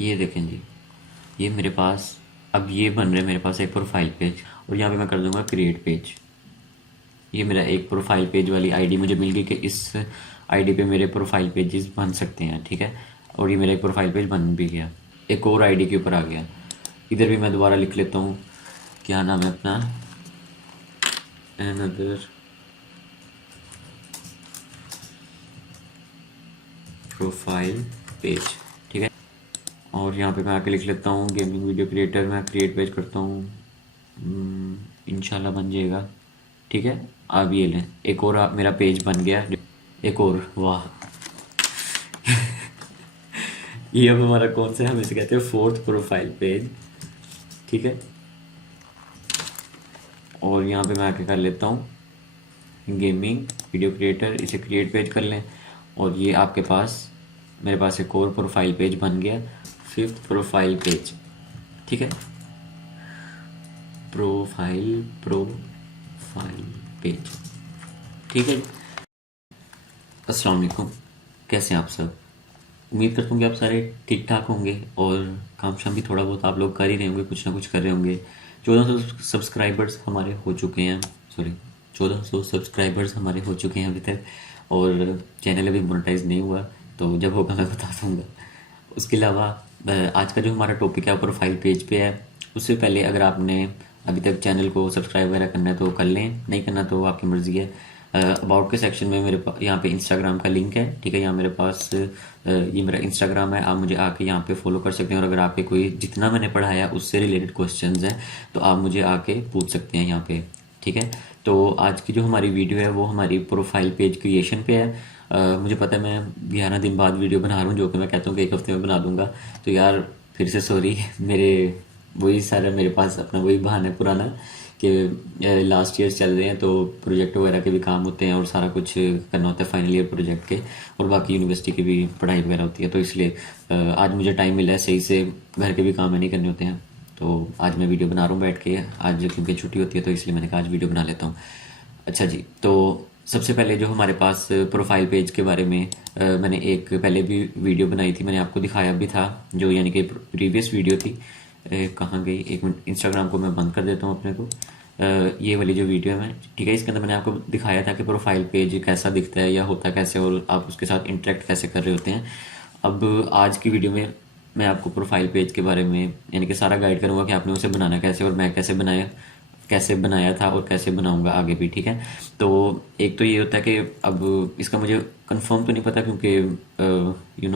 ये देखें जी, ये मेरे पास अब ये बन रहा है मेरे पास एक प्रोफाइल पेज, और यहाँ पे मैं कर दूंगा क्रिएट पेज। ये मेरा एक प्रोफाइल पेज वाली आईडी मुझे मिल गई कि इस आईडी पे मेरे प्रोफाइल पेजेस बन सकते हैं, ठीक है। और ये मेरा एक प्रोफाइल पेज बन भी गया, एक और आईडी के ऊपर आ गया। इधर भी मैं दोबारा लिख लेता हूँ, क्या नाम है अपना, अनदर प्रोफाइल पेज, ठीक है। और यहाँ पे मैं आके लिख लेता हूँ गेमिंग वीडियो क्रिएटर, मैं क्रिएट पेज करता हूँ, इंशाल्लाह बन जाएगा, ठीक है। अब ये लें, एक और मेरा पेज बन गया, एक और, वाह। ये अब हमारा कौन सा है, हम इसे कहते हैं फोर्थ प्रोफाइल पेज, ठीक है। और यहाँ पे मैं आके कर लेता हूँ गेमिंग वीडियो क्रिएटर, इसे क्रिएट पेज कर लें। और ये आपके पास मेरे पास एक और प्रोफाइल पेज बन गया, फिफ्थ प्रोफाइल पेज, ठीक है। प्रोफाइल पेज, ठीक है। अस्सलाम वालेकुम, कैसे हैं आप सब। उम्मीद करता हूँ कि आप सारे ठीक ठाक होंगे और काम शाम भी थोड़ा बहुत आप लोग कर ही रहे होंगे, कुछ ना कुछ कर रहे होंगे। 1400 सब्सक्राइबर्स हमारे हो चुके हैं, सॉरी 1400 सब्सक्राइबर्स हमारे हो चुके हैं अभी तक, और चैनल अभी मोनेटाइज नहीं हुआ, तो जब होगा मैं बता दूँगा। उसके अलावा आज का जो हमारा टॉपिक है प्रोफाइल पेज पे है। उससे पहले अगर आपने अभी तक चैनल को सब्सक्राइब वगैरह करना है तो कर लें, नहीं करना तो आपकी मर्ज़ी है। अबाउट के सेक्शन में मेरे पास यहाँ पे इंस्टाग्राम का लिंक है, ठीक है। यहाँ मेरे पास ये मेरा इंस्टाग्राम है, आप मुझे आके यहाँ पे फॉलो कर सकते हैं। और अगर आपके कोई जितना मैंने पढ़ाया उससे रिलेटेड क्वेश्चंस हैं तो आप मुझे आके पूछ सकते हैं यहाँ पे, ठीक है। तो आज की जो हमारी वीडियो है वो हमारी प्रोफाइल पेज क्रिएशन पे है। मुझे पता है मैं 11 दिन बाद वीडियो बना रहा हूँ, जो कि मैं कहता हूँ कि एक हफ्ते में बना दूंगा, तो यार फिर से सॉरी। मेरे वही सारा मेरे पास अपना वही बहाना है पुराना कि लास्ट ईयर चल रहे हैं तो प्रोजेक्ट वगैरह के भी काम होते हैं और सारा कुछ करना होता है फाइनल ईयर प्रोजेक्ट के, और बाकी यूनिवर्सिटी की भी पढ़ाई वगैरह होती है। तो इसलिए आज मुझे टाइम मिला है सही से, घर के भी काम नहीं करने होते हैं, तो आज मैं वीडियो बना रहा हूँ बैठ के। आज क्योंकि छुट्टी होती है तो इसलिए मैंने कहा आज वीडियो बना लेता हूँ। अच्छा जी, तो सबसे पहले जो हमारे पास प्रोफाइल पेज के बारे में मैंने एक पहले भी वीडियो बनाई थी, मैंने आपको दिखाया भी था, जो यानी कि प्रीवियस वीडियो थी। कहाँ गई, एक मिनट, इंस्टाग्राम को मैं बंद कर देता हूँ अपने को। ये वाली जो वीडियो है, ठीक है, इसके अंदर मैंने आपको दिखाया था कि प्रोफाइल पेज कैसा दिखता है या होता कैसे, और आप उसके साथ इंटरेक्ट कैसे कर रहे होते हैं। अब आज की वीडियो में मैं आपको प्रोफाइल पेज के बारे में यानी कि सारा गाइड करूँगा कि आपने उसे बनाना कैसे, और मैं कैसे बनाया था और कैसे बनाऊंगा आगे भी, ठीक है। तो एक तो ये होता है कि अब इसका मुझे कंफर्म तो नहीं पता, क्योंकि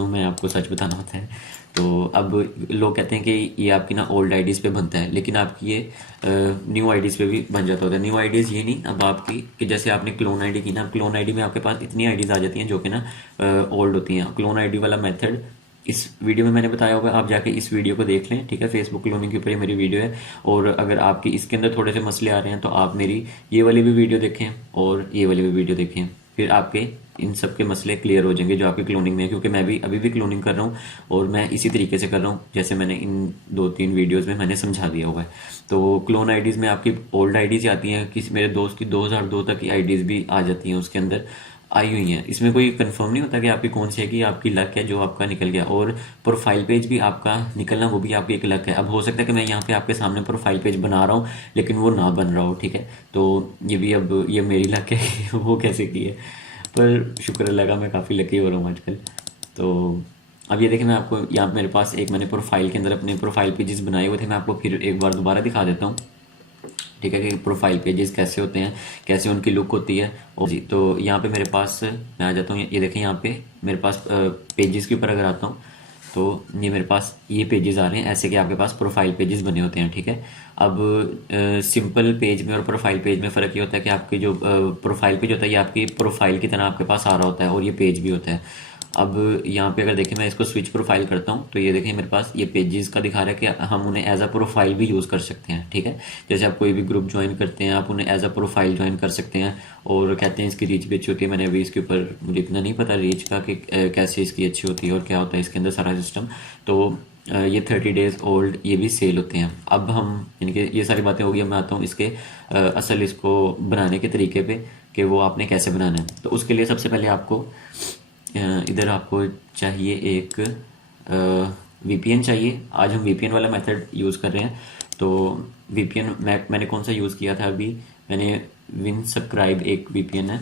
मैं आपको सच बताना होता है। तो अब लोग कहते हैं कि ये आपकी ना ओल्ड आईडीज़ पे बनता है, लेकिन आपकी ये न्यू आईडीज़ पे भी बन जाता होता है। न्यू आईडीज़ ये नहीं, अब आपकी कि जैसे आपने क्लोन आईडी की ना, क्लोन आईडी में आपके पास इतनी आईडीज़ आ जाती हैं जो कि ना ओल्ड होती हैं। क्लोन आईडी वाला मेथड इस वीडियो में मैंने बताया होगा, आप जाके इस वीडियो को देख लें, ठीक है। फेसबुक क्लोनिंग के ऊपर ये मेरी वीडियो है, और अगर आपकी इसके अंदर थोड़े से मसले आ रहे हैं तो आप मेरी ये वाली भी वीडियो देखें और ये वाली भी वीडियो देखें, फिर आपके इन सब के मसले क्लियर हो जाएंगे जो आपकी क्लोनिंग में है। क्योंकि मैं भी अभी भी क्लोनिंग कर रहा हूँ और मैं इसी तरीके से कर रहा हूँ जैसे मैंने इन 2-3 वीडियोज़ में मैंने समझा दिया हुआ है। तो क्लोन आईडीज़ में आपकी ओल्ड आईडीज़ आती हैं, किसी मेरे दोस्त की 2002 तक की आईडीज़ भी आ जाती हैं, उसके अंदर आई हुई हैं। इसमें कोई कंफर्म नहीं होता कि आपकी कौन सी है, कि आपकी लक है जो आपका निकल गया। और प्रोफाइल पेज भी आपका निकलना वो भी आपकी एक लक है। अब हो सकता है कि मैं यहाँ पे आपके सामने प्रोफाइल पेज बना रहा हूँ लेकिन वो ना बन रहा हो, ठीक है। तो ये भी अब ये मेरी लक है कि वो कैसे की है, पर शुक्र अल्लाह का मैं काफ़ी लकी हो रहा हूँ आजकल। तो अब ये देखिए, मैं आपको यहाँ पे मेरे पास एक मैंने प्रोफाइल के अंदर अपने प्रोफाइल पेजेस बनाए हुए थे, मैं आपको फिर एक बार दोबारा दिखा देता हूँ, ठीक है, कि प्रोफाइल पेजेस कैसे होते हैं, कैसे उनकी लुक होती है। और जी, तो यहाँ पे मेरे पास मैं आ जाता हूँ, ये देखें यहाँ पे मेरे पास पेजेस के ऊपर अगर आता हूँ तो ये मेरे पास ये पेजेस आ रहे हैं ऐसे कि आपके पास प्रोफाइल पेजेस बने होते हैं, ठीक है। अब सिंपल पेज में और प्रोफाइल पेज में फ़र्क ये होता है कि आपकी जो प्रोफाइल पेज होता है ये आपकी प्रोफाइल की तरह आपके पास आ रहा होता है, और ये पेज भी होता है। अब यहाँ पे अगर देखें, मैं इसको स्विच प्रोफाइल करता हूँ तो ये देखें मेरे पास ये पेजेस का दिखा रहा है कि हम उन्हें एज अ प्रोफाइल भी यूज़ कर सकते हैं, ठीक है। जैसे आप कोई भी ग्रुप ज्वाइन करते हैं आप उन्हें एज अ प्रोफाइल ज्वाइन कर सकते हैं। और कहते हैं इसकी रीच भी अच्छी होती है, मैंने अभी इसके ऊपर मुझे इतना नहीं पता रीच का कि कैसे इसकी अच्छी होती है और क्या होता है इसके अंदर सारा सिस्टम। तो ये 30 डेज ओल्ड ये भी सेल होते हैं। अब हम इनके ये सारी बातें होगी, अब मैं आता हूँ इसके असल इसको बनाने के तरीके पे कि वो आपने कैसे बनाना है। तो उसके लिए सबसे पहले आपको इधर आपको चाहिए एक वीपीएन चाहिए। आज हम वीपीएन वाला मेथड यूज़ कर रहे हैं। तो वीपीएन मैंने कौन सा यूज़ किया था अभी, मैंने विनस्क्राइब एक वीपीएन है,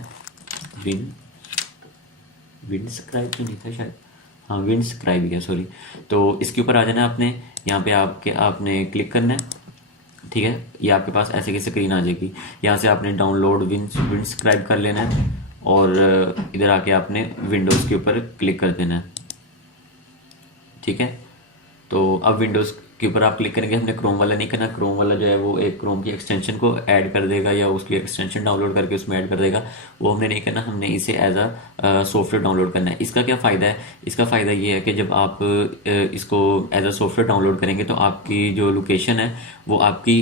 विंडस्क्राइब तो नहीं था शायद, हाँ विंडस्क्राइब ही है, सॉरी। तो इसके ऊपर आ जाना है आपने, यहाँ पे आपने क्लिक करना है, ठीक है। ये आपके पास ऐसे की स्क्रीन आ जाएगी। यहाँ से आपने डाउनलोड विंडस्क्राइब कर लेना है और इधर आके आपने विंडोज़ के ऊपर क्लिक कर देना है, ठीक है। तो अब विंडोज़ के ऊपर आप क्लिक करेंगे, हमने क्रोम वाला नहीं करना। क्रोम वाला जो है वो एक क्रोम की एक्सटेंशन को ऐड कर देगा या उसकी एक्सटेंशन डाउनलोड करके उसमें ऐड कर देगा, वो हमने नहीं करना। हमने इसे एज अ सॉफ्टवेयर डाउनलोड करना है। इसका क्या फ़ायदा है, इसका फ़ायदा ये है कि जब आप इसको एज अ सॉफ्टवेयर डाउनलोड करेंगे तो आपकी जो लोकेशन है वो आपकी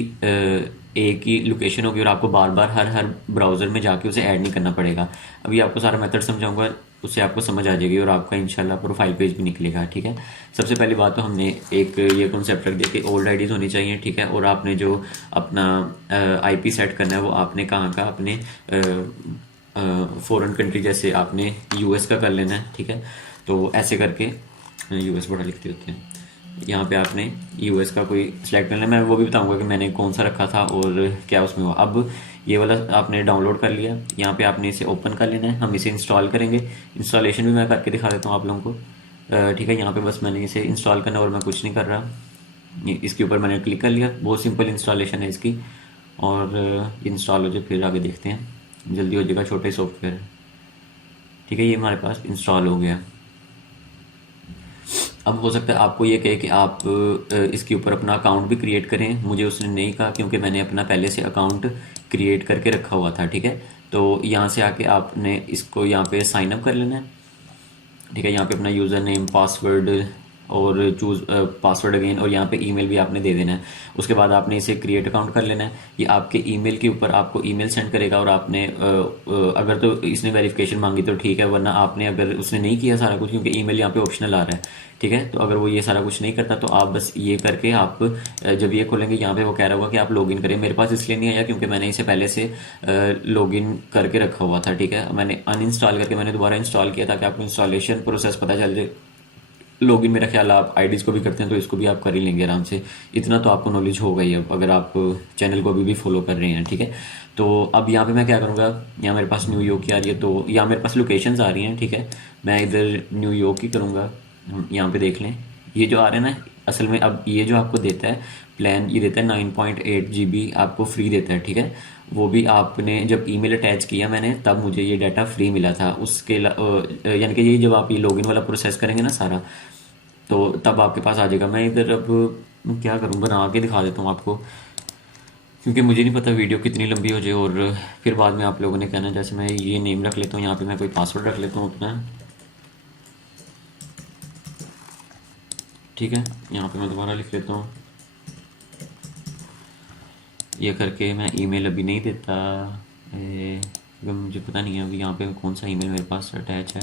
एक ही लोकेशन होगी और आपको बार बार हर ब्राउज़र में जाके उसे ऐड नहीं करना पड़ेगा। अभी आपको सारा मेथड समझाऊंगा, उससे आपको समझ आ जाएगी और आपका इंशाल्लाह प्रोफाइल पेज भी निकलेगा, ठीक है। सबसे पहली बात तो हमने एक ये कॉन्सेप्ट रख दिया कि ओल्ड आईडीज़ होनी चाहिए, ठीक है। और आपने जो अपना आईपी सेट करना है वो आपने कहाँ का, अपने फॉरेन कंट्री, जैसे आपने यूएस का कर लेना है, ठीक है। तो ऐसे करके यूएस बड़ा लिखते होते हैं, यहाँ पे आपने यूएस का कोई सिलेक्ट करना है। मैं वो भी बताऊंगा कि मैंने कौन सा रखा था और क्या उसमें हुआ। अब ये वाला आपने डाउनलोड कर लिया, यहाँ पे आपने इसे ओपन कर लेना है। हम इसे इंस्टॉल करेंगे, इंस्टॉलेशन भी मैं करके दिखा देता हूँ आप लोगों को, ठीक है। यहाँ पे बस मैंने इसे इंस्टॉल करना और मैं कुछ नहीं कर रहा, इसके ऊपर मैंने क्लिक कर लिया। बहुत सिंपल इंस्टॉलेशन है इसकी, और इंस्टॉल हो जाए फिर आगे देखते हैं, जल्दी हो जाएगा, छोटा ही सॉफ्टवेयर है, ठीक है। ये हमारे पास इंस्टॉल हो गया। अब हो सकता है आपको ये कहे कि आप इसके ऊपर अपना अकाउंट भी क्रिएट करें। मुझे उसने नहीं कहा क्योंकि मैंने अपना पहले से अकाउंट क्रिएट करके रखा हुआ था, ठीक है। तो यहाँ से आके आपने इसको यहाँ पे साइन अप कर लेना है, ठीक है। यहाँ पे अपना यूज़र नेम, पासवर्ड और चूज़ पासवर्ड अगेन, और यहाँ पे ईमेल भी आपने दे देना है। उसके बाद आपने इसे क्रिएट अकाउंट कर लेना है। ये आपके ईमेल के ऊपर आपको ईमेल सेंड करेगा, और आपने अगर तो इसने वेरिफिकेशन मांगी तो ठीक है, वरना आपने, अगर उसने नहीं किया सारा कुछ, क्योंकि ईमेल यहाँ पे ऑप्शनल आ रहा है, ठीक है। तो अगर वो ये सारा कुछ नहीं करता तो आप बस ये करके आप जब ये खोलेंगे यहाँ पे वो कह रहा होगा कि आप लॉगिन करें। मेरे पास इसलिए नहीं आया क्योंकि मैंने इसे पहले से लॉगिन करके रखा हुआ था, ठीक है। मैंने अनइंस्टॉल करके मैंने दोबारा इंस्टॉल किया ताकि आपको इंस्टॉलेशन प्रोसेस पता चल जाए। लॉगिन मेरा ख्याल आप आईडीज़ को भी करते हैं तो इसको भी आप कर ही लेंगे आराम से। इतना तो आपको नॉलेज होगा ही अब, अगर आप चैनल को अभी भी फॉलो कर रहे हैं, ठीक है। तो अब यहाँ पे मैं क्या करूँगा, यहाँ मेरे पास न्यूयॉर्क की आ रही है, तो यहाँ मेरे पास लोकेशंस आ रही हैं, ठीक है। मैं इधर न्यूयॉर्क की करूँगा। यहाँ पे देख लें, ये जो आ रहे हैं ना, असल में अब ये जो आपको देता है प्लान, ये देता है 9.8 GB आपको फ्री देता है, ठीक है। वो भी आपने जब ईमेल अटैच किया मैंने, तब मुझे ये डाटा फ्री मिला था। उसके यानी कि ये जब आप ये लॉगिन वाला प्रोसेस करेंगे ना सारा, तो तब आपके पास आ जाएगा। मैं इधर अब क्या करूँ, बना के दिखा देता हूँ आपको, क्योंकि मुझे नहीं पता वीडियो कितनी लंबी हो जाए और फिर बाद में आप लोगों ने कहना। जैसे मैं ये नेम रख लेता हूँ, यहाँ पे मैं कोई पासवर्ड रख लेता हूँ अपना, ठीक है। यहाँ पे मैं दोबारा लिख लेता हूँ, ये करके मैं ईमेल अभी नहीं देता, मुझे पता नहीं है अभी यहाँ पे कौन सा ईमेल मेरे पास अटैच है।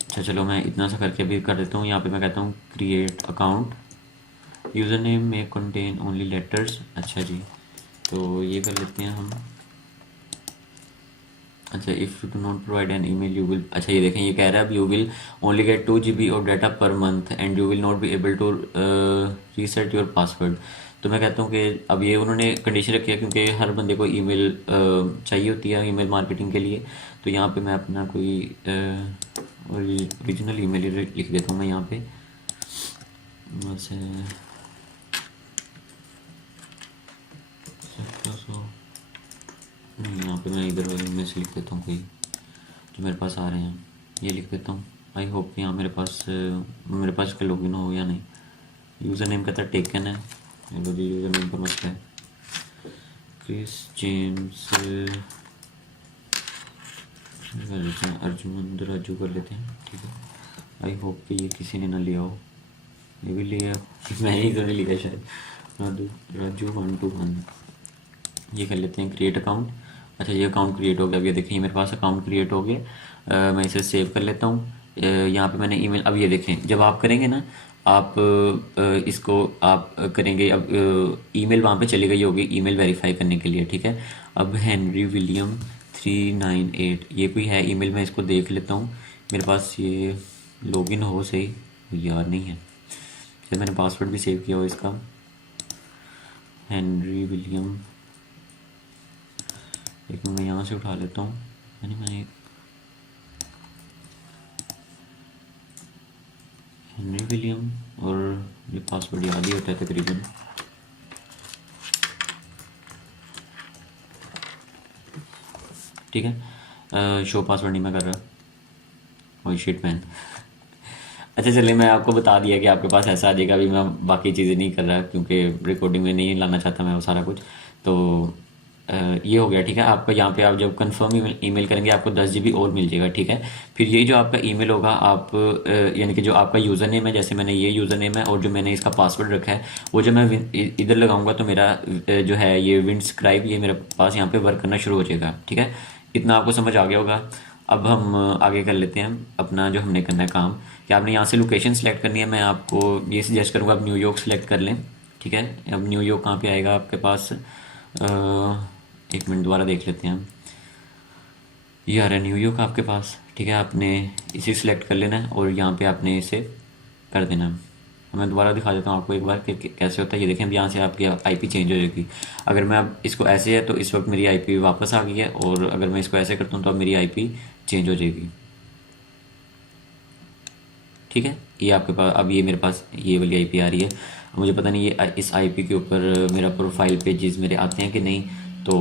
अच्छा चलो मैं इतना सा करके अभी कर देता हूँ। यहाँ पे मैं कहता हूँ क्रिएट अकाउंट, यूज़र नेम में कंटेन ओनली लेटर्स, अच्छा जी, तो ये कर लेते हैं हम। अच्छा, if you do not provide an email you will, अच्छा ये देखें, ये कह रहा है अब you will only get 2 GB of data per month and you will not be able to reset your password. तो मैं कहता हूँ कि अब ये उन्होंने कंडीशन रखी है क्योंकि हर बंदे को ईमेल चाहिए होती है, ईमेल मार्केटिंग के लिए। तो यहाँ पे मैं अपना कोई ओरिजिनल ईमेल लिख देता हूँ मैं यहाँ पे, बस नहीं, यहाँ पे मैं इधर वाले में से लिख देता हूँ कोई जो मेरे पास आ रहे हैं, ये लिख देता हूँ। आई होप कि यहाँ मेरे पास इसका लॉगिन हो या नहीं। यूज़र नेम कहता है टेकन है, चलो जी यूज़र नेम का मसला है, क्रिस जेम्स अर्जुन राजू कर लेते हैं, ठीक है। आई होप कि ये किसी ने ना लिया हो, ये भी लिया, मैंने ही तो नहीं लिया शायद। राजू 121, ये कर लेते हैं क्रिएट अकाउंट। अच्छा ये अकाउंट क्रिएट हो गया, अब ये देखें मेरे पास अकाउंट क्रिएट हो गया। मैं इसे सेव कर लेता हूँ। यहाँ पे मैंने ईमेल, अब ये देखें जब आप करेंगे ना, आप इसको आप करेंगे, अब ईमेल वहाँ पे चली गई होगी ईमेल वेरीफाई करने के लिए, ठीक है। अब हेनरी विलियम 398 ये कोई है ईमेल, मैं इसको देख लेता हूँ, मेरे पास ये लॉगिन हो सही, याद नहीं है, जब मैंने पासवर्ड भी सेव किया हो इसका, हेनरी विलियम। एक मैं यहाँ से उठा लेता हूँ। मैंने हेनरी विलियम, और ये पासवर्ड याद ही होता है तकरीबन। ठीक है, शो पासवर्ड नहीं मैं कर रहा। Oh shit man. अच्छा चलिए, मैं आपको बता दिया कि आपके पास ऐसा आ जाएगा। अभी मैं बाकी चीज़ें नहीं कर रहा क्योंकि रिकॉर्डिंग में नहीं लाना चाहता मैं वो सारा कुछ। तो ये हो गया। ठीक है, आपका यहाँ पे आप जब कंफर्म ईमेल करेंगे आपको 10 GB और मिल जाएगा। ठीक है, फिर ये जो आपका ईमेल होगा, आप यानी कि जो आपका यूज़र नेम है, जैसे मैंने ये यूज़र नेम है और जो मैंने इसका पासवर्ड रखा है, वो जब मैं इधर लगाऊंगा तो मेरा जो है ये विंडस्क्राइब, ये मेरे पास यहाँ पे वर्क करना शुरू हो जाएगा। ठीक है, इतना आपको समझ आ गया होगा। अब हम आगे कर लेते हैं अपना जो हमने करना है काम, कि आपने यहाँ से लोकेशन सेलेक्ट करनी है। मैं आपको ये सजेस्ट करूँगा आप न्यूयॉर्क सेलेक्ट कर लें। ठीक है, अब न्यूयॉर्क कहाँ पे आएगा आपके पास, एक मिनट दोबारा देख लेते हैं हम। ये आ रहा है न्यूयॉर्क आपके पास। ठीक है, आपने इसे सिलेक्ट कर लेना है और यहाँ पे आपने इसे कर देना है। मैं दोबारा दिखा देता हूँ आपको एक बार कि कैसे होता है। ये देखें, अब यहाँ से आपकी आईपी चेंज हो जाएगी। अगर मैं अब इसको ऐसे है तो इस वक्त मेरी आईपी वापस आ गई है, और अगर मैं इसको ऐसे करता हूँ तो अब मेरी आईपी चेंज हो जाएगी। ठीक है, ये आपके पास अब ये मेरे पास ये वाली आईपी आ रही है। अब मुझे पता नहीं ये इस आईपी के ऊपर मेरा प्रोफाइल पेजेस मेरे आते हैं कि नहीं। तो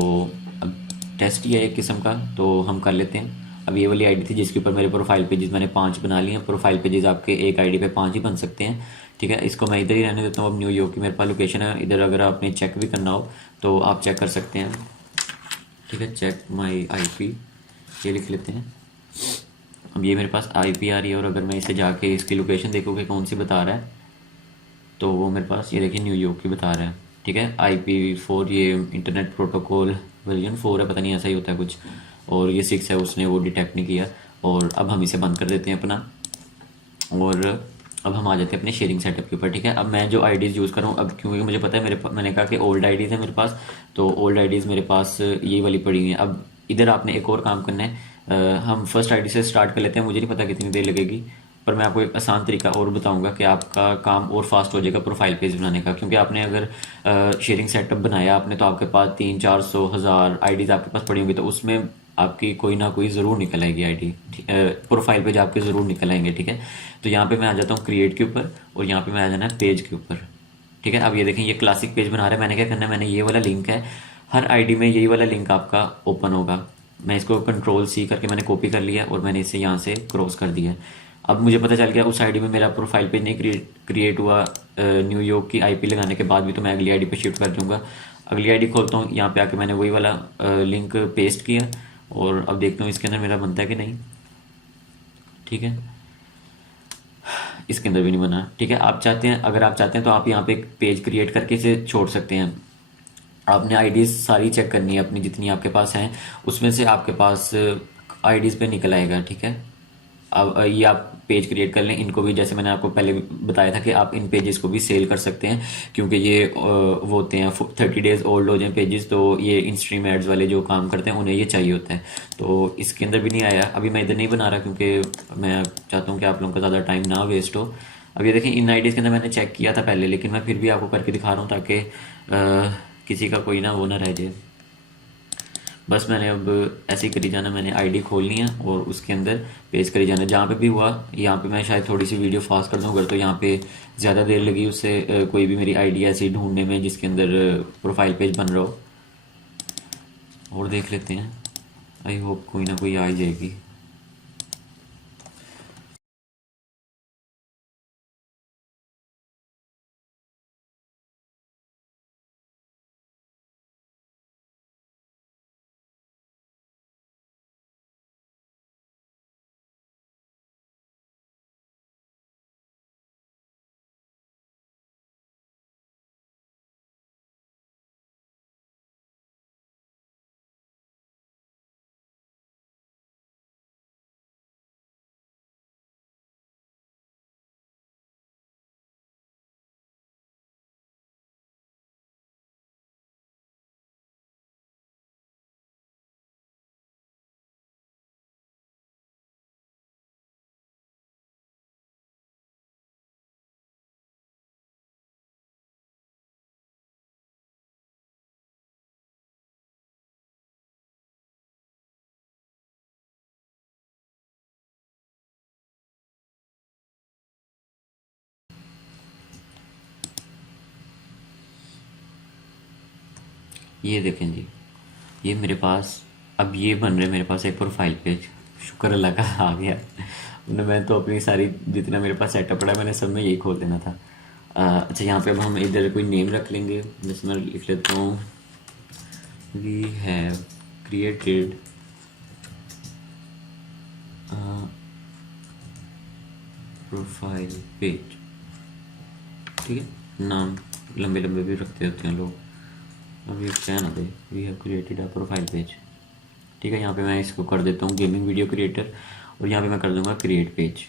अब टेस्ट ही है एक किस्म का, तो हम कर लेते हैं। अब ये वाली आईडी थी जिसके ऊपर मेरे प्रोफाइल पेजेस मैंने 5 बना लिए हैं। प्रोफाइल पेजेस आपके एक आईडी पे 5 ही बन सकते हैं। ठीक है, इसको मैं इधर ही रहने देता हूँ। अब न्यूयॉर्क की मेरे पास लोकेशन है इधर, अगर आपने चेक भी करना हो तो आप चेक कर सकते हैं। ठीक है, चेक माई आईपी, ये लिख लेते हैं। अब ये मेरे पास आईपी आ रही है, और अगर मैं इसे जाके इसकी लोकेशन देखूँगी कौन सी बता रहा है, तो वो मेरे पास ये देखिए न्यूयॉर्क की बता रहा है। ठीक है, IP4, ये इंटरनेट प्रोटोकॉल वर्जन 4 है, पता नहीं ऐसा ही होता है कुछ, और ये 6 है, उसने वो डिटेक्ट नहीं किया। और अब हम इसे बंद कर देते हैं अपना, और अब हम आ जाते हैं अपने शेयरिंग सेटअप के ऊपर। ठीक है, अब मैं जो आईडीज़ यूज़ कर रहा हूँ, अब क्योंकि मुझे पता है मैंने कहा कि ओल्ड आईडीज़ है मेरे पास, तो ओल्ड आईडीज़ मेरे पास यही वाली पड़ी हुई हैं। अब इधर आपने एक और काम करना है। हम फर्स्ट आईडी से स्टार्ट कर लेते हैं। मुझे नहीं पता कितनी देर लगेगी, पर मैं आपको एक आसान तरीका और बताऊंगा कि आपका काम और फास्ट हो जाएगा प्रोफाइल पेज बनाने का। क्योंकि आपने अगर शेयरिंग सेटअप बनाया आपने, तो आपके पास 300-400 1000 आईडीज़ आपके पास पड़ी होंगी, तो उसमें आपकी कोई ना कोई ज़रूर निकल आएगी आईडी, प्रोफाइल पेज आपके ज़रूर निकल आएंगे। ठीक है, तो यहाँ पे मैं आ जाता हूँ क्रिएट के ऊपर, और यहाँ पे मैं आ जाना है पेज के ऊपर। ठीक है, अब ये देखें ये क्लासिक पेज बना रहा है। मैंने क्या करना है, मैंने ये वाला लिंक है, हर आईडी में यही वाला लिंक आपका ओपन होगा। मैं इसको Ctrl+C करके मैंने कॉपी कर लिया, और मैंने इसे यहाँ से क्रॉस कर दिया। अब मुझे पता चल गया उस आईडी में मेरा प्रोफाइल पेज नहीं क्रिएट हुआ। न्यूयॉर्क की आईपी लगाने के बाद भी, तो मैं अगली आईडी पे शिफ्ट कर दूंगा। अगली आईडी खोलता हूँ, यहाँ पे आके मैंने वही वाला लिंक पेस्ट किया, और अब देखता हूँ इसके अंदर मेरा बनता है कि नहीं। ठीक है, इसके अंदर भी नहीं बना। ठीक है, आप चाहते हैं, अगर आप चाहते हैं तो आप यहाँ पे एक पेज क्रिएट करके इसे छोड़ सकते हैं। आपने आईडीज सारी चेक करनी है अपनी, जितनी आपके पास हैं उसमें से आपके पास आईडीज पे निकल आएगा। ठीक है, अब ये आप पेज क्रिएट कर लें। इनको भी जैसे मैंने आपको पहले बताया था कि आप इन पेजेस को भी सेल कर सकते हैं, क्योंकि ये वो होते हैं 30 डेज ओल्ड हो जाए पेजेस, तो ये इन स्ट्रीम एड्स वाले जो काम करते हैं उन्हें ये चाहिए होता है। तो इसके अंदर भी नहीं आया। अभी मैं इधर नहीं बना रहा क्योंकि मैं चाहता हूँ कि आप लोगों का ज़्यादा टाइम ना वेस्ट हो। अब ये देखें, इन आईडीज़ के अंदर मैंने चेक किया था पहले, लेकिन मैं फिर भी आपको करके दिखा रहा हूँ ताकि किसी का कोई ना वो ना रह जाए। बस मैंने अब ऐसे ही करी जाना, मैंने आईडी खोलनी है और उसके अंदर पेस्ट करी जाना। जहाँ पे भी हुआ, यहाँ पे मैं शायद थोड़ी सी वीडियो फास्ट कर दूँ अगर, तो यहाँ पे ज़्यादा देर लगी उससे कोई भी मेरी आईडी ऐसी ढूंढने में जिसके अंदर प्रोफाइल पेज बन रहा हो। और देख लेते हैं, आई होप कोई ना कोई आ ही जाएगी। ये देखें जी, ये मेरे पास अब ये बन रहा है मेरे पास एक प्रोफाइल पेज। शुक्र अल्लाह का आ गया। मैं तो अपनी सारी जितना मेरे पास सेटअप पड़ा है मैंने सब में यही खोल देना था। अच्छा, यहाँ पे अब हम इधर कोई नेम रख लेंगे, जैसे मैं लिख लेता हूँ we have created profile page. ठीक है, नाम लंबे लंबे भी रखते होते हैं लोग, अब ये क्या ना दे, we have created a profile page. ठीक है, यहाँ पे मैं इसको कर देता हूँ गेमिंग वीडियो क्रिएटर, और यहाँ पे मैं कर दूंगा क्रिएट पेज।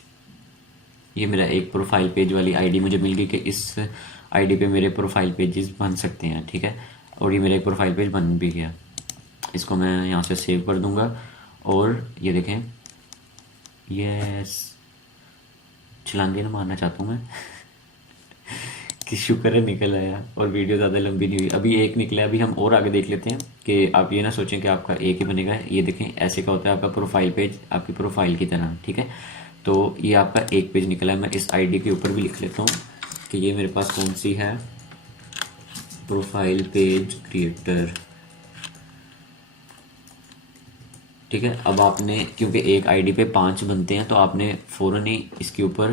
ये मेरा एक प्रोफाइल पेज वाली आईडी मुझे मिल गई कि इस आईडी पे मेरे प्रोफाइल पेजेस बन सकते हैं। ठीक है, और ये मेरा एक प्रोफाइल पेज बन भी गया। इसको मैं यहाँ से सेव कर दूंगा, और ये देखें, यस, छलांगे ना मारना चाहता हूँ मैं कि शुक्र है निकल आया और वीडियो ज़्यादा लंबी नहीं हुई। अभी एक निकला है, अभी हम और आगे देख लेते हैं कि आप ये ना सोचें कि आपका एक ही बनेगा। ये देखें, ऐसे का होता है आपका प्रोफाइल पेज, आपकी प्रोफाइल की तरह। ठीक है, तो ये आपका एक पेज निकला है। मैं इस आईडी के ऊपर भी लिख लेता हूँ कि ये मेरे पास कौन सी है, प्रोफाइल पेज क्रिएटर। ठीक है, अब आपने, क्योंकि एक आईडी पे 5 बनते हैं, तो आपने फ़ौरन ही इसके ऊपर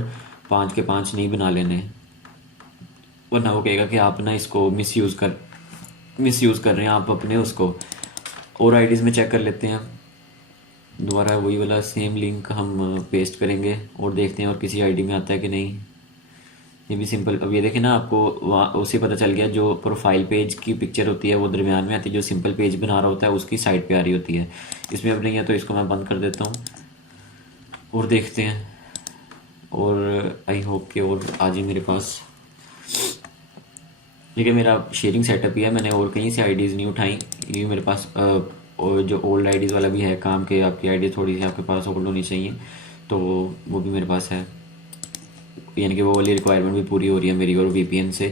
5 के 5 नहीं बना लेने, वरना वो कहेगा कि आप ना इसको मिसयूज़ कर रहे हैं आप अपने उसको। और आईडीज़ में चेक कर लेते हैं, दोबारा वही वाला सेम लिंक हम पेस्ट करेंगे और देखते हैं और किसी आईडी में आता है कि नहीं। ये भी सिंपल, अब ये देखें ना, आपको वहाँ उसे पता चल गया, जो प्रोफाइल पेज की पिक्चर होती है वो दरमियान में आती है, जो सिंपल पेज बना रहा होता है उसकी साइड पे आ रही होती है। इसमें अब नहीं है तो इसको मैं बंद कर देता हूँ और देखते हैं, और आई होप कि और आज ही मेरे पास। देखिए, मेरा शेयरिंग सेटअप ही है, मैंने और कहीं से आईडीज़ नहीं उठाई। ये मेरे पास और जो ओल्ड आईडीज़ वाला भी है काम के, आपकी आईडी थोड़ी सी आपके पास ओल्ड होनी चाहिए, तो वो भी मेरे पास है। यानी कि वो वाली रिक्वायरमेंट भी पूरी हो रही है मेरी, और वीपीएन से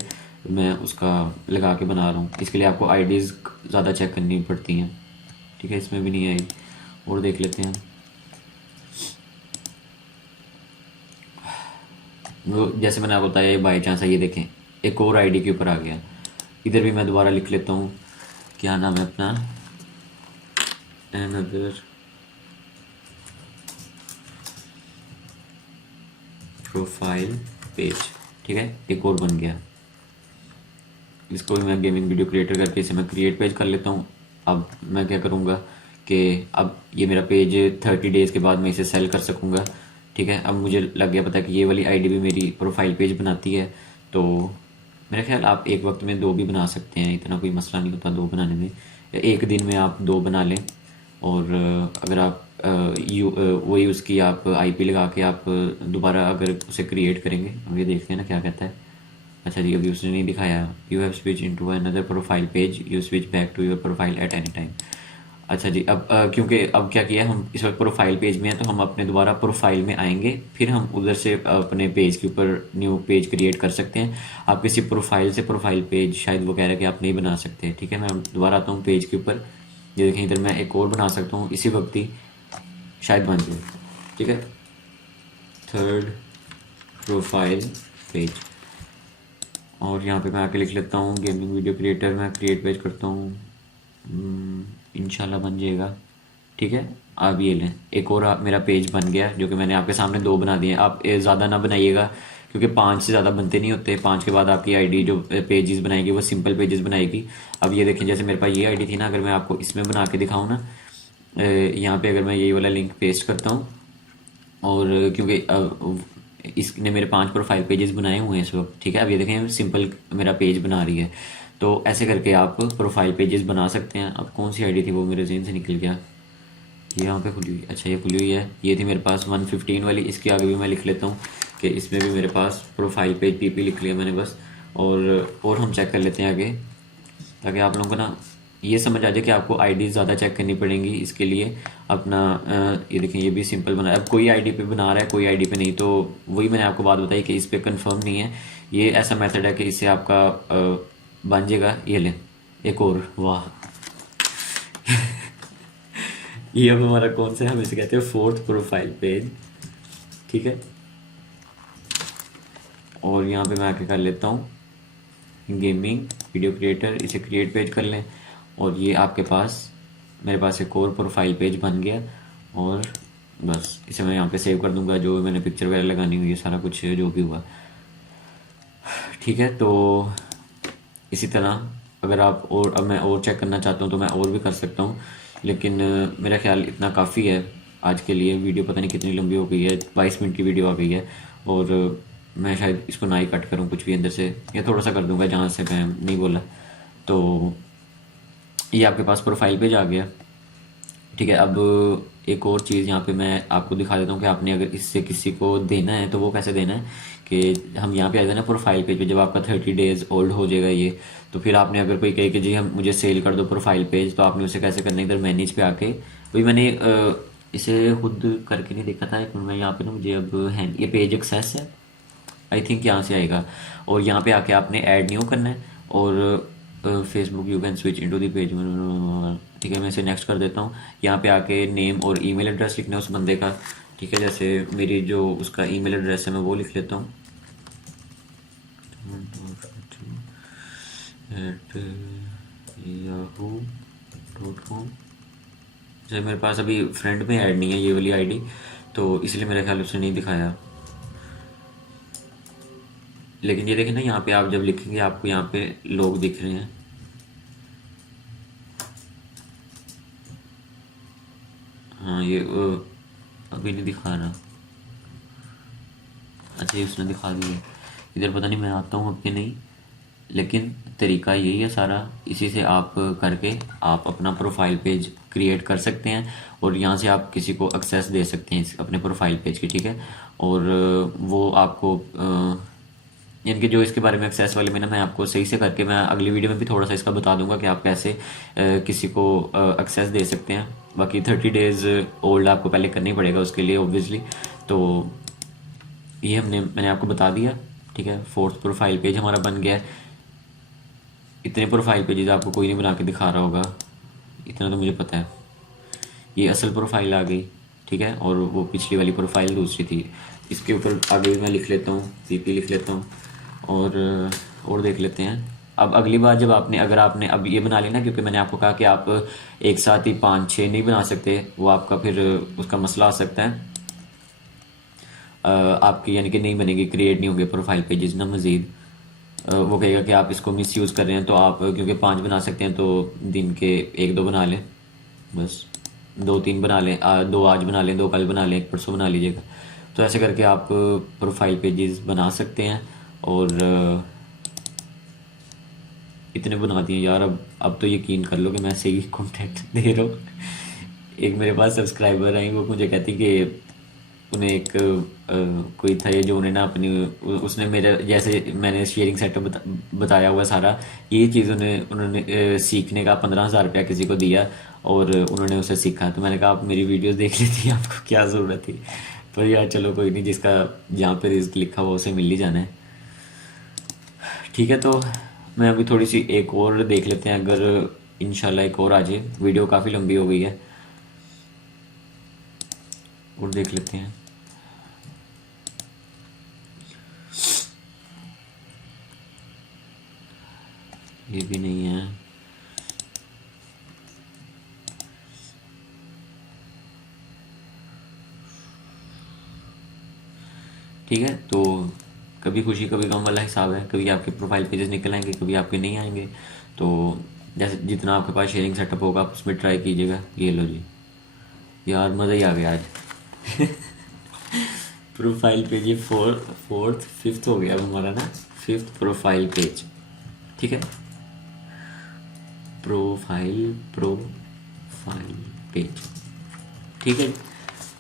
मैं उसका लगा के बना रहा हूँ। इसके लिए आपको आईडीज़ ज़्यादा चेक करनी पड़ती हैं। ठीक है, इसमें भी नहीं आई, और देख लेते हैं। वो जैसे मैंने आपको बताया, ये बाई चांस है, ये देखें एक और आईडी के ऊपर आ गया। इधर भी मैं दोबारा लिख लेता हूँ, क्या नाम है अपना, अनदर प्रोफाइल पेज। ठीक है, एक और बन गया। इसको भी मैं गेमिंग वीडियो क्रिएटर करके इसे मैं क्रिएट पेज कर लेता हूँ। अब मैं क्या करूँगा कि अब ये मेरा पेज 30 डेज़ के बाद मैं इसे सेल कर सकूँगा। ठीक है, अब मुझे लग गया पता कि ये वाली आईडी भी मेरी प्रोफाइल पेज बनाती है, तो मेरा ख्याल आप एक वक्त में 2 भी बना सकते हैं, इतना कोई मसला नहीं होता 2 बनाने में। एक दिन में आप 2 बना लें, और अगर आप वही उसकी आप आईपी लगा के आप दोबारा अगर उसे क्रिएट करेंगे। अब ये देखते हैं ना क्या कहता है। अच्छा जी, अभी उसने नहीं दिखाया, you have switch into another profile page, you switch back to your profile at any time. अच्छा जी, अब क्योंकि अब क्या किया, हम इस वक्त प्रोफाइल पेज में हैं, तो हम अपने दोबारा प्रोफाइल में आएंगे, फिर हम उधर से अपने पेज के ऊपर न्यू पेज क्रिएट कर सकते हैं। आप किसी प्रोफाइल से प्रोफाइल पेज शायद वो कह रहा है कि आप नहीं बना सकते। ठीक है, मैं दोबारा आता हूँ पेज के ऊपर, ये देखें इधर मैं एक और बना सकता हूँ, इसी वक्त ही शायद बन जाए। ठीक है, थर्ड प्रोफाइल पेज, और यहाँ पे मैं आके लिख लेता हूँ गेमिंग वीडियो क्रिएटर, मैं क्रिएट पेज करता हूँ, इंशाल्लाह बन जाएगा। ठीक है, आप ये लें, एक और मेरा पेज बन गया, जो कि मैंने आपके सामने 2 बना दिए। आप ज़्यादा ना बनाइएगा, क्योंकि 5 से ज़्यादा बनते नहीं होते। 5 के बाद आपकी आईडी जो पेजेस बनाएगी वो सिंपल पेजेस बनाएगी। अब ये देखें, जैसे मेरे पास ये आईडी थी ना, अगर मैं आपको इसमें बना के दिखाऊँ ना, यहाँ पे अगर मैं यही वाला लिंक पेस्ट करता हूँ, और क्योंकि इसने मेरे 5 प्रोफाइल पेजेस बनाए हुए हैं इस वक्त। ठीक है, अब ये देखें सिंपल मेरा पेज बना रही है। तो ऐसे करके आप प्रोफाइल पेजेस बना सकते हैं। अब कौन सी आईडी थी वो मेरे जहन से निकल गया, ये यहाँ पे खुली हुई, अच्छा ये खुली हुई है, ये थी मेरे पास 115 वाली। इसके आगे भी मैं लिख लेता हूँ कि इसमें भी मेरे पास प्रोफाइल पेज पीपी लिख लिया मैंने बस। और हम चेक कर लेते हैं आगे, ताकि आप लोगों को ना ये समझ आ जाए कि आपको आईडी ज़्यादा चेक करनी पड़ेंगी इसके लिए। अपना ये देखें, ये भी सिंपल बना है। अब कोई आईडी पे बना रहा है, कोई आईडी पे नहीं, तो वही मैंने आपको बात बताई कि इस पे कंफर्म नहीं है। ये ऐसा मेथड है कि इससे आपका बन जाएगा। ये लें एक और, वाह ये अब हमारा कौन सा है, हम इसे कहते हैं फोर्थ प्रोफाइल पेज। ठीक है, और यहाँ पे मैं आके कर लेता हूँ गेमिंग वीडियो क्रिएटर, इसे क्रिएट पेज कर लें, और ये आपके पास मेरे पास एक और प्रोफाइल पेज बन गया। और बस इसे मैं यहाँ पे सेव कर दूंगा, जो मैंने पिक्चर वगैरह लगानी हुई है, सारा कुछ जो भी हुआ। ठीक है, तो इसी तरह अगर आप और अब मैं और चेक करना चाहता हूँ तो मैं और भी कर सकता हूँ, लेकिन मेरा ख्याल इतना काफ़ी है आज के लिए। वीडियो पता नहीं कितनी लंबी हो गई है, 22 मिनट की वीडियो आ गई है। और मैं शायद इसको ना ही कट करूँ कुछ भी अंदर से, या थोड़ा सा कर दूंगा जहाँ से मैं नहीं बोला। तो ये आपके पास प्रोफाइल पेज आ गया। ठीक है, अब एक और चीज़ यहाँ पे मैं आपको दिखा देता हूँ कि आपने अगर इससे किसी को देना है तो वो कैसे देना है। कि हम यहाँ पे आ जाए ना प्रोफाइल पेज पे, जब आपका 30 डेज ओल्ड हो जाएगा ये, तो फिर आपने अगर कोई कहे कि जी हम मुझे सेल कर दो प्रोफाइल पेज, तो आपने उसे कैसे करना है, इधर मैनेज पे आके। वही मैंने इसे खुद करके नहीं देखा था, एक मिनट में यहाँ पे ना मुझे अब है, ये पेज एक्सेस है आई थिंक, यहाँ से आएगा। और यहाँ पे आके आपने ऐड न्यू करना है, और Facebook you can switch into the page. ठीक है, मैं इसे नेक्स्ट कर देता हूँ। यहाँ पे आके नेम और ईमेल एड्रेस लिखना है उस बंदे का। ठीक है, जैसे मेरी जो उसका ईमेल एड्रेस है मैं वो लिख लेता हूँ, yahoo.com। जैसे मेरे पास अभी फ्रेंड में ऐड नहीं है ये वाली आईडी, तो इसलिए मेरे ख्याल उसने नहीं दिखाया। लेकिन ये देखें ना, यहाँ पे आप जब लिखेंगे आपको यहाँ पे लोग दिख रहे हैं। हाँ, ये अभी नहीं दिखा रहा। अच्छा, ये उसने दिखा दिया। इधर पता नहीं मैं आता हूँ अब कि नहीं, लेकिन तरीका यही है सारा। इसी से आप करके आप अपना प्रोफाइल पेज क्रिएट कर सकते हैं, और यहाँ से आप किसी को एक्सेस दे सकते हैं अपने प्रोफाइल पेज की। ठीक है, और वो आपको यानी कि जो इसके बारे में एक्सेस वाले में ना, मैं आपको सही से करके मैं अगली वीडियो में भी थोड़ा सा इसका बता दूंगा कि आप कैसे किसी को एक्सेस दे सकते हैं। बाकी 30 डेज ओल्ड आपको पहले करना ही पड़ेगा उसके लिए ऑब्वियसली। तो ये मैंने आपको बता दिया। ठीक है, 4th प्रोफाइल पेज हमारा बन गया है। इतने प्रोफाइल पेजेस आपको कोई नहीं बना के दिखा रहा होगा, इतना तो मुझे पता है। ये असल प्रोफाइल आ गई। ठीक है, और वो पिछली वाली प्रोफाइल दूसरी थी। इसके ऊपर आगे भी मैं लिख लेता हूँ, पीपी लिख लेता हूँ, और देख लेते हैं। अब अगली बार जब अगर आपने अब ये बना लेना, क्योंकि मैंने आपको कहा कि आप एक साथ ही 5-6 नहीं बना सकते, वो आपका फिर उसका मसला आ सकता है। आपकी यानी कि नहीं बनेगी, क्रिएट नहीं होंगे प्रोफाइल पेजेस ना मज़ीद। वो कहेगा कि आप इसको मिस यूज़ कर रहे हैं। तो आप क्योंकि 5 बना सकते हैं, तो दिन के 1-2 बना लें, बस 2-3 बना लें, 2 आज बना लें, 2 कल बना लें, 1 परसों बना लीजिएगा। तो ऐसे करके आप प्रोफाइल पेजेस बना सकते हैं। और इतने बना दिए यार। अब तो यकीन कर लो कि मैं सही कंटेंट दे रहा हूँ। एक मेरे पास सब्सक्राइबर हैं, वो मुझे कहती कि उन्हें एक कोई था ये जो उन्हें ना अपनी उसने मेरे जैसे मैंने शेयरिंग सेटअप बताया हुआ सारा, ये चीज़ उन्होंने सीखने का 15,000 रुपया किसी को दिया, और उन्होंने उसे सीखा। तो मैंने कहा आप मेरी वीडियोस देख लेती हैं, आपको क्या ज़रूरत थी। पर यार चलो कोई नहीं, जिसका जहाँ पे रिस्क लिखा हुआ उसे मिल ही जाना है। ठीक है, तो मैं अभी थोड़ी सी एक और देख लेते हैं, अगर इंशाल्लाह एक और आ जाए। वीडियो काफ़ी लंबी हो गई है, और देख लेते हैं। ये भी नहीं है। ठीक है, तो कभी खुशी कभी गम वाला हिसाब है। कभी आपके प्रोफाइल पेजेस निकल आएंगे, कभी आपके नहीं आएंगे। तो जैसे जितना आपके पास शेयरिंग सेटअप होगा आप उसमें ट्राई कीजिएगा। ये लो जी, यार मज़ा ही आ गया आज। प्रोफाइल पेज ये 4th 5th हो गया अब हमारा ना, 5th प्रोफाइल पेज। ठीक है, प्रोफाइल पेज। ठीक है,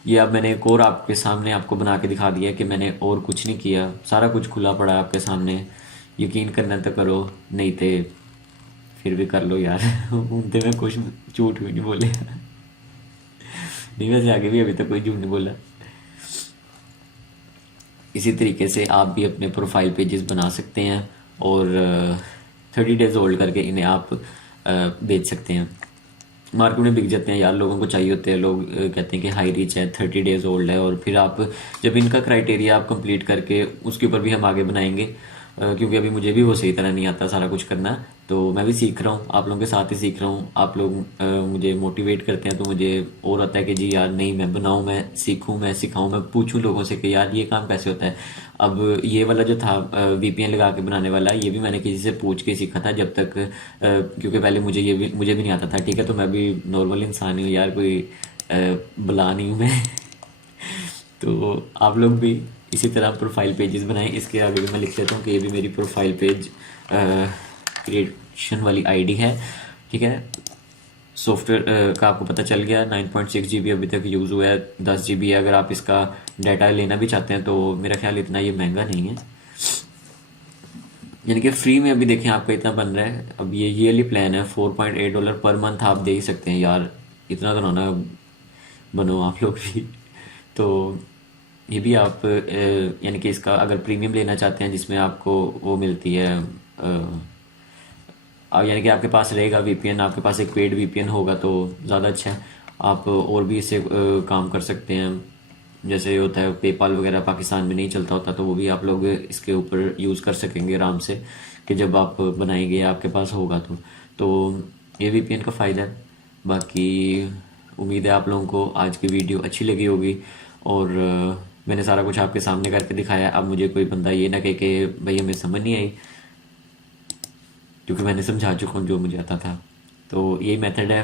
ये अब मैंने एक और आपके सामने आपको बना के दिखा दिया कि मैंने और कुछ नहीं किया, सारा कुछ खुला पड़ा है आपके सामने। यकीन करना तो करो, नहीं तो फिर भी कर लो यार। उनते मैं कुछ झूठ भी नहीं बोले। नहीं, वैसे आगे भी अभी तक कोई झूठ नहीं बोला। इसी तरीके से आप भी अपने प्रोफाइल पेजेस बना सकते हैं, और 30 डेज ओल्ड करके इन्हें आप बेच सकते हैं। मार्केट में बिक जाते हैं यार, लोगों को चाहिए होते हैं। लोग कहते हैं कि हाई रीच है, 30 डेज ओल्ड है। और फिर आप जब इनका क्राइटेरिया आप कंप्लीट करके, उसके ऊपर भी हम आगे बनाएंगे, क्योंकि अभी मुझे भी वो सही तरह नहीं आता सारा कुछ करना। तो मैं भी सीख रहा हूँ, आप लोगों के साथ ही सीख रहा हूँ। आप लोग मुझे मोटिवेट करते हैं तो मुझे और होता है कि जी यार नहीं, मैं बनाऊँ, मैं सीखूँ, मैं सिखाऊँ, मैं पूछूँ लोगों से कि यार ये काम कैसे होता है। अब ये वाला जो था वीपीएन लगा के बनाने वाला, ये भी मैंने किसी से पूछ के सीखा था जब तक क्योंकि पहले मुझे भी नहीं आता था। ठीक है, तो मैं भी नॉर्मल इंसान ही हूँ यार, कोई बला नहीं हूँ मैं। तो आप लोग भी इसी तरह प्रोफाइल पेजेस बनाएं। इसके आगे भी मैं लिख लेता हूँ कि ये भी मेरी प्रोफाइल पेज क्रिएशन वाली आईडी है। ठीक है, सॉफ्टवेयर का आपको पता चल गया। 9.6 GB अभी तक यूज़ हुआ है, 10 GB है। अगर आप इसका डाटा लेना भी चाहते हैं तो मेरा ख्याल इतना ये महंगा नहीं है, यानी कि फ्री में अभी देखें आपका इतना बन रहा है। अब ये ईयरली प्लान है, $4.8 पर मंथ आप दे ही सकते हैं यार। इतना तो ना बनो आप लोग भी। तो ये भी आप यानी कि इसका अगर प्रीमियम लेना चाहते हैं जिसमें आपको वो मिलती है यानी कि आपके पास रहेगा वीपीएन, आपके पास एक पेड वीपीएन होगा तो ज़्यादा अच्छा है। आप और भी इससे काम कर सकते हैं। जैसे होता है पेपाल वगैरह पाकिस्तान में नहीं चलता होता, तो वो भी आप लोग इसके ऊपर यूज़ कर सकेंगे आराम से, कि जब आप बनाएंगे आपके पास होगा तो ये वीपीएन का फ़ायदा है। बाकी उम्मीद है आप लोगों को आज की वीडियो अच्छी लगी होगी, और मैंने सारा कुछ आपके सामने करके दिखाया। अब मुझे कोई बंदा ये ना कहे कि भाई हमें समझ नहीं आई, क्योंकि मैंने समझा चुका हूँ जो मुझे आता था। तो यही मेथड है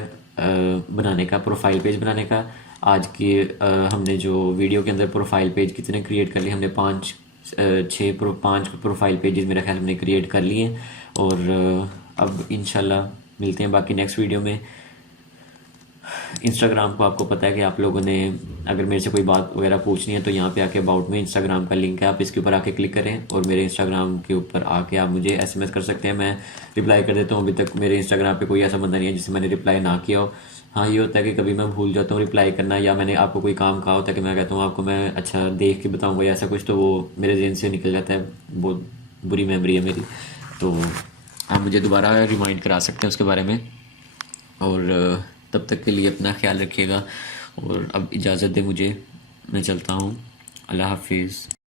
बनाने का, प्रोफाइल पेज बनाने का। आज की हमने जो वीडियो के अंदर प्रोफाइल पेज कितने क्रिएट कर लिए, हमने 5 प्रोफाइल पेजेस मेरा ख्याल हमने क्रिएट कर लिए हैं। और अब इंशाल्लाह मिलते हैं बाकी नेक्स्ट वीडियो में। इंस्टाग्राम को आपको पता है कि आप लोगों ने अगर मेरे से कोई बात वगैरह पूछनी है तो यहाँ पे आके अबाउट में इंस्टाग्राम का लिंक है, आप इसके ऊपर आके क्लिक करें और मेरे इंस्टाग्राम के ऊपर आके आप मुझे एसएमएस कर सकते हैं, मैं रिप्लाई कर देता हूँ। अभी तक मेरे इंस्टाग्राम पे कोई ऐसा बंदा नहीं है जिसे मैंने रिप्लाई ना किया हो। हाँ, ये होता है कि कभी मैं भूल जाता हूँ रिप्लाई करना, या मैंने आपको कोई काम कहा होता है कि मैं कहता हूँ आपको मैं अच्छा देख के बताऊँगा या ऐसा कुछ, तो वो मेरे जहन से निकल जाता है। बहुत बुरी मेमोरी है मेरी, तो आप मुझे दोबारा रिमाइंड करा सकते हैं उसके बारे में। और तब तक के लिए अपना ख्याल रखिएगा, और अब इजाज़त दे मुझे, मैं चलता हूँ। अल्लाह हाफिज़।